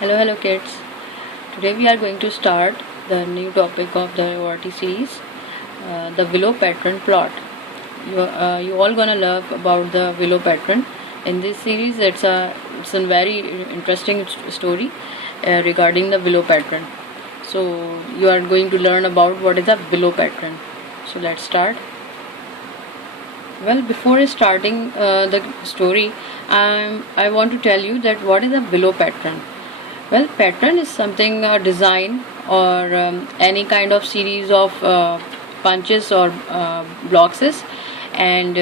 Hello kids. Today we are going to start the new topic of the ORT series, the willow pattern plot. You all gonna love about the willow pattern. In this series, it's a very interesting story regarding the willow pattern. So you are going to learn about what is a willow pattern. So let's start. Well, before starting the story, I want to tell you that what is a willow pattern. Well, pattern is something design or any kind of series of punches or blocks, and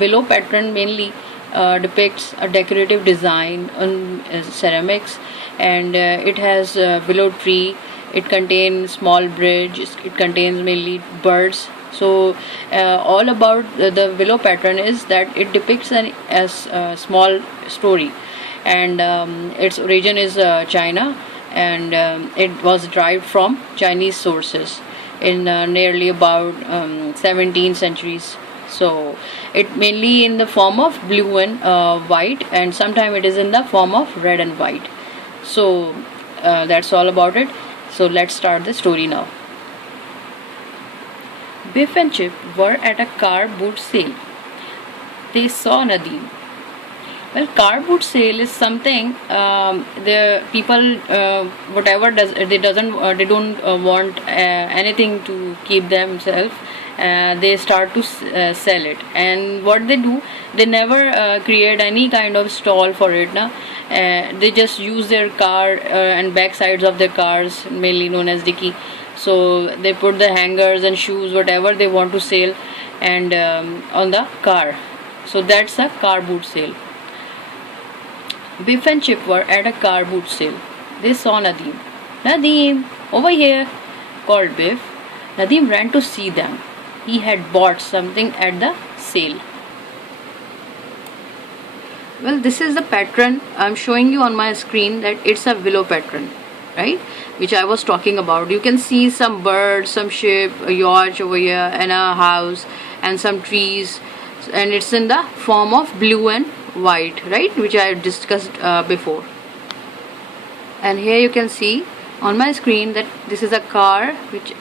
willow pattern mainly depicts a decorative design on ceramics, and it has willow tree. It contains small bridge. It contains mainly birds. So all about the willow pattern is that it depicts a small story, and its origin is China, and it was derived from Chinese sources in nearly about 17th centuries. So it mainly in the form of blue and white, and sometimes it is in the form of red and white. So that's all about it. So let's start the story now. Biff and Chip were at a car boot sale. They saw Nadeem. Well, car boot sale is something the people whatever they don't want anything to keep themselves. They start to sell it, and what they do, they never create any kind of stall for it. They just use their car and back sides of their cars, mainly known as dicky. So they put the hangers and shoes, whatever they want to sell, and on the car. So that's a car boot sale. Biff and Chip were at a car boot sale. They saw Nadeem. Nadeem, over here, called Biff. Nadeem ran to see them. He had bought something at the sale. Well, this is the pattern I'm showing you on my screen, that it's a willow pattern, right? Which I was talking about. You can see some birds, some ship, a yacht over here, and a house, and some trees, and it's in the form of blue and white, right, which I discussed before. And here you can see on my screen that this is a car which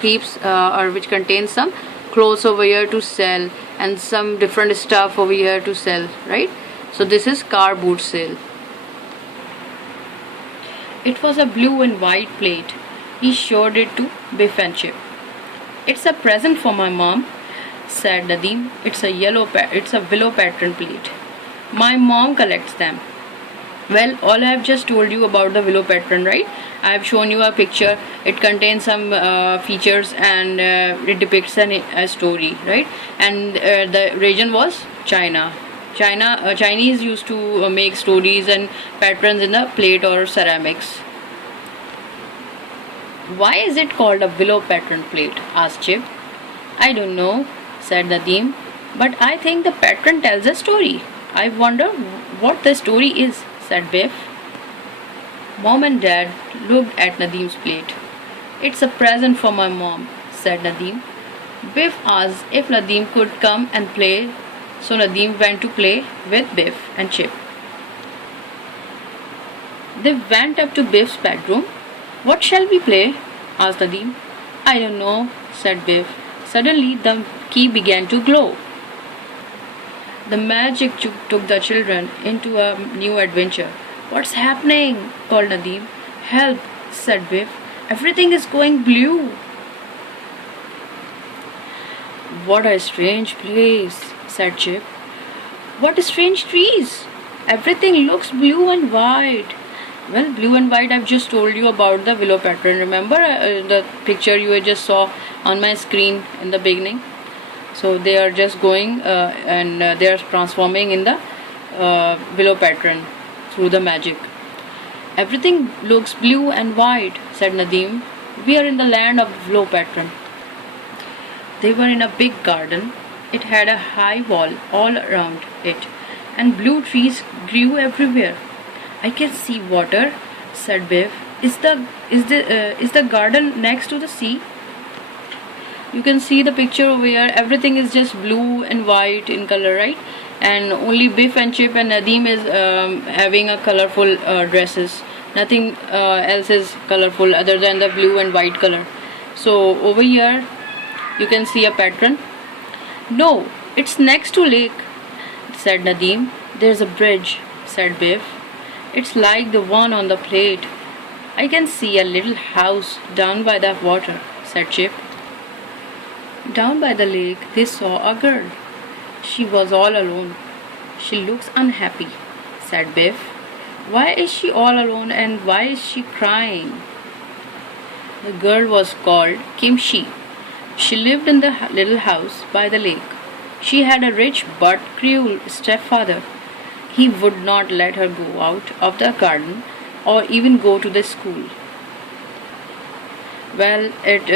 keeps or which contains some clothes over here to sell, and some different stuff over here to sell, right? So this is car boot sale. It was a blue and white plate. He showed it to Biff and Chip. It's a present for my mom, said Nadeem. It's a willow pattern plate. My mom collects them. Well, all I have just told you about the willow pattern, right? I have shown you a picture. It contains some features, and it depicts a story, right? And the region was China. Chinese used to make stories and patterns in the plate or ceramics. Why is it called a willow pattern plate? Asked Chip. I don't know, said Nadeem, but I think the pattern tells a story. I wonder what the story is, said Biff. Mom and Dad looked at Nadeem's plate. It's a present for my mom, said Nadeem. Biff asked if Nadeem could come and play, so Nadeem went to play with Biff and Chip. They went up to Biff's bedroom. What shall we play? Asked Nadeem. I don't know, said Biff. Suddenly the key began to glow. The magic took the children into a new adventure. What's happening? Called Nadeem. Help, said Biff. Everything is going blue. What a strange place, said Chip. What strange trees? Everything looks blue and white. Well, blue and white, I've just told you about the willow pattern. Remember the picture you just saw on my screen in the beginning? So they are just going and they are transforming in the willow pattern through the magic. Everything looks blue and white, said Nadeem. We are in the land of willow pattern. They were in a big garden. It had a high wall all around it, and blue trees grew everywhere. I can see water, said Biff. Is the garden next to the sea? You can see the picture over here. Everything is just blue and white in color, right? And only Biff and Chip and Nadeem is having a colorful dresses. Nothing else is colorful other than the blue and white color. So over here you can see a pattern. No, it's next to lake, said Nadeem. There's a bridge, said Biff. It's like the one on the plate. I can see a little house down by the water, said Chip. Down by the lake they saw a girl. She was all alone. She looks unhappy, said Biff. Why is she all alone and why is she crying? The girl was called Kimchi. She lived in the little house by the lake. She had a rich but cruel stepfather. He would not let her go out of the garden or even go to the school. Well, it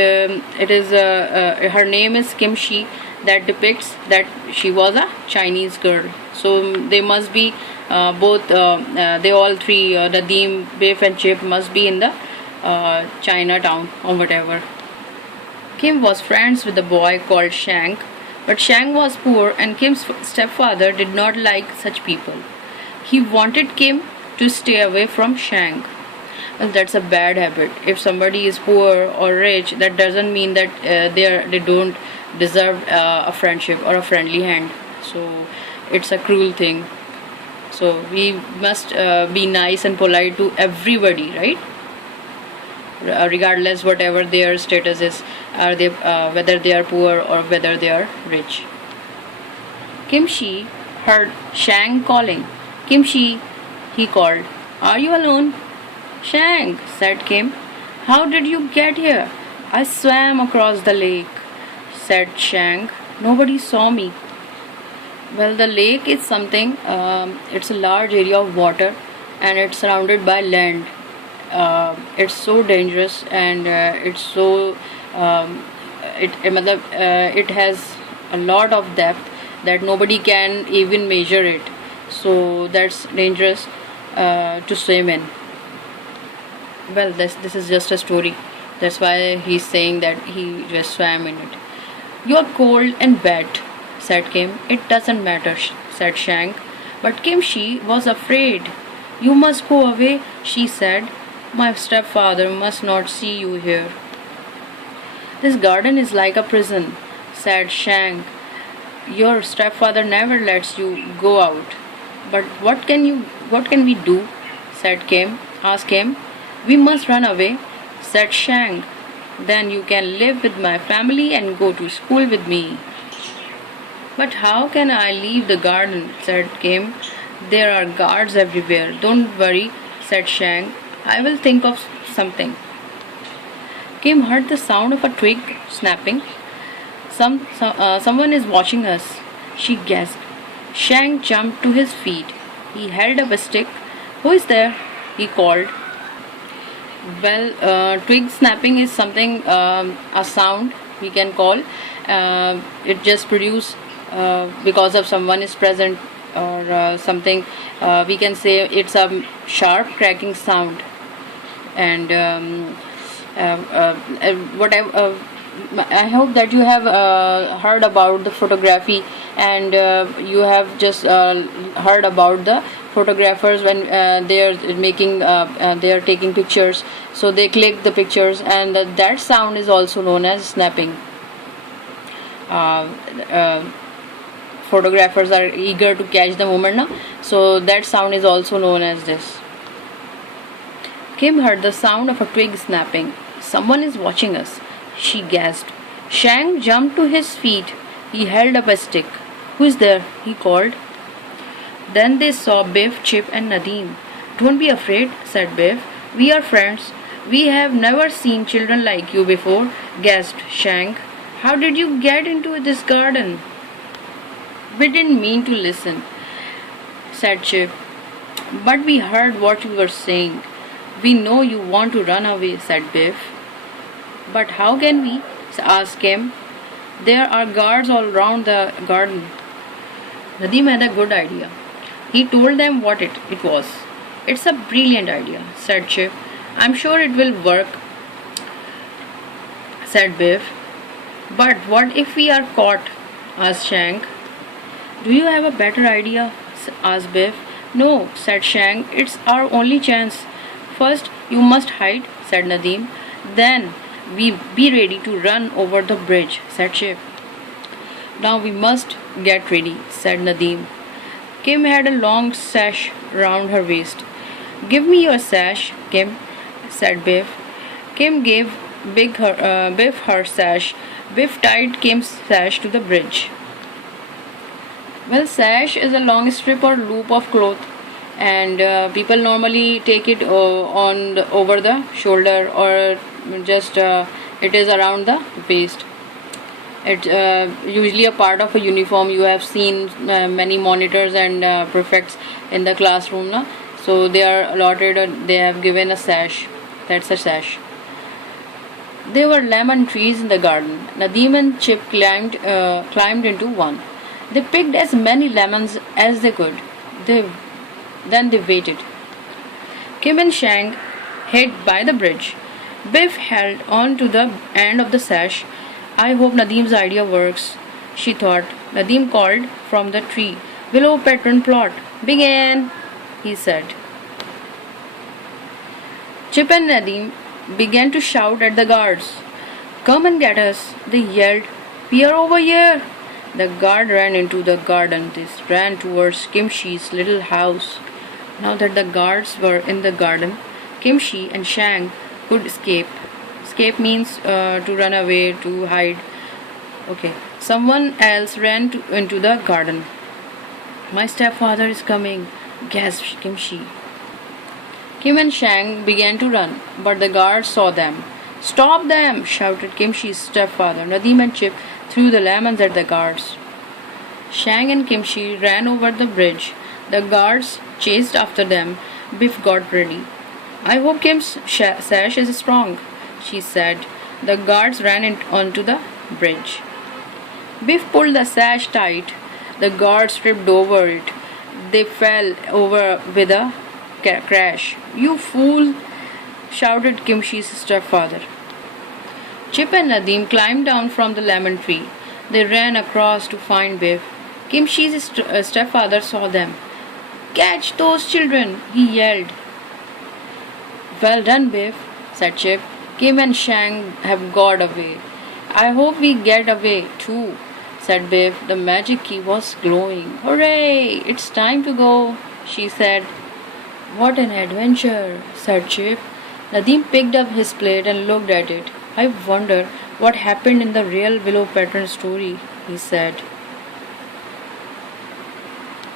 is her name is Kimchi. That depicts that she was a Chinese girl. So they must be both. They all three, Nadeem, Biff, and Chip, must be in the Chinatown or whatever. Kim was friends with a boy called Shank, but Shank was poor, and Kim's stepfather did not like such people. He wanted Kim to stay away from Shank. Well, that's a bad habit. If somebody is poor or rich, that doesn't mean that they don't deserve a friendship or a friendly hand. So it's a cruel thing. So we must be nice and polite to everybody, right? Regardless whatever their status is, are they whether they are poor or whether they are rich. Kimchi heard Shang calling. Kimchi, he called. Are you alone? Shang, said Kim. How did you get here? I swam across the lake, said Shang. Nobody saw me. Well, the lake is something, it's a large area of water and it's surrounded by land. It's so dangerous and it's so it has a lot of depth that nobody can even measure it. So that's dangerous to swim in. Well, this is just a story. That's why he's saying that he just swam in it. You're cold and wet, said Kim. It doesn't matter, said Shank. But Kimchi was afraid. You must go away, she said. My stepfather must not see you here. This garden is like a prison, said Shank. Your stepfather never lets you go out. But what can we do? Said Kim. Asked him. We must run away, said Shank. Then you can live with my family and go to school with me. But how can I leave the garden? Said Kim. There are guards everywhere. Don't worry, said Shank. I will think of something. Kim heard the sound of a twig snapping. Someone is watching us, she gasped. Shank jumped to his feet. He held up a stick. Who is there? He called. Well, twig snapping is something, a sound we can call. It just produced because of someone is present or something. We can say it's a sharp cracking sound. And I hope that you have heard about the photography and you have just heard about the photographers when they are making they are taking pictures, so they click the pictures and that sound is also known as snapping. Photographers are eager to catch the moment now, so that sound is also known as this. Kim heard the sound of a twig snapping. Someone is watching us, she gasped. Shang jumped to his feet. He held up a stick. Who is there? He called. Then they saw Biff, Chip, and Nadeem. Don't be afraid, said Biff. We are friends. We have never seen children like you before, gasped Shank. How did you get into this garden? We didn't mean to listen, said Chip. But we heard what you were saying. We know you want to run away, said Biff. But how can we? Asked Kim. There are guards all around the garden. Nadeem had a good idea. He told them what it was. It's a brilliant idea, said Chip. I'm sure it will work, said Biff. But what if we are caught? Asked Shank. Do you have a better idea? Asked Biff. No, said Shank. It's our only chance. First, you must hide, said Nadim. Then, we be ready to run over the bridge, said Chip. Now we must get ready, said Nadim. Kim had a long sash round her waist. Give me your sash, Kim, said Biff. Kim gave Biff her sash. Biff tied Kim's sash to the bridge. Well, sash is a long strip or loop of cloth, and people normally take it over the shoulder, or just it is around the waist. It's usually a part of a uniform. You have seen many monitors and prefects in the classroom, no? So they are allotted. They have given a sash. That's a sash. There were lemon trees in the garden. Nadim and Chip climbed into one. They picked as many lemons as they could. Then they waited. Kim and Shang hid by the bridge. Biff held on to the end of the sash. I hope Nadim's idea works, she thought. Nadim called from the tree. Willow pattern plot. Begin, he said. Chip and Nadim began to shout at the guards. Come and get us, they yelled. We are over here. The guard ran into the garden. They ran towards Kimchi's little house. Now that the guards were in the garden, Kimchi and Shang could escape. Escape means to run away, to hide. Okay. Someone else ran into the garden. My stepfather is coming, gasped Kimchi. Kim and Shang began to run, but the guards saw them. Stop them! Shouted Kimchi's stepfather. Nadim and Chip threw the lemons at the guards. Shang and Kimchi ran over the bridge. The guards chased after them. Biff got ready. I hope Kim's sash is strong, she said. The guards ran onto the bridge. Biff pulled the sash tight. The guards tripped over it. They fell over with a crash. You fool! Shouted Kimchi's stepfather. Chip and Nadim climbed down from the lemon tree. They ran across to find Biff. Kimchi's stepfather saw them. Catch those children, he yelled. Well done, Biff, said Chip. Kim and Shang have got away. I hope we get away too, said Biff. The magic key was glowing. Hooray! It's time to go, she said. What an adventure, said Chip. Nadim picked up his plate and looked at it. I wonder what happened in the real Willow pattern story, he said.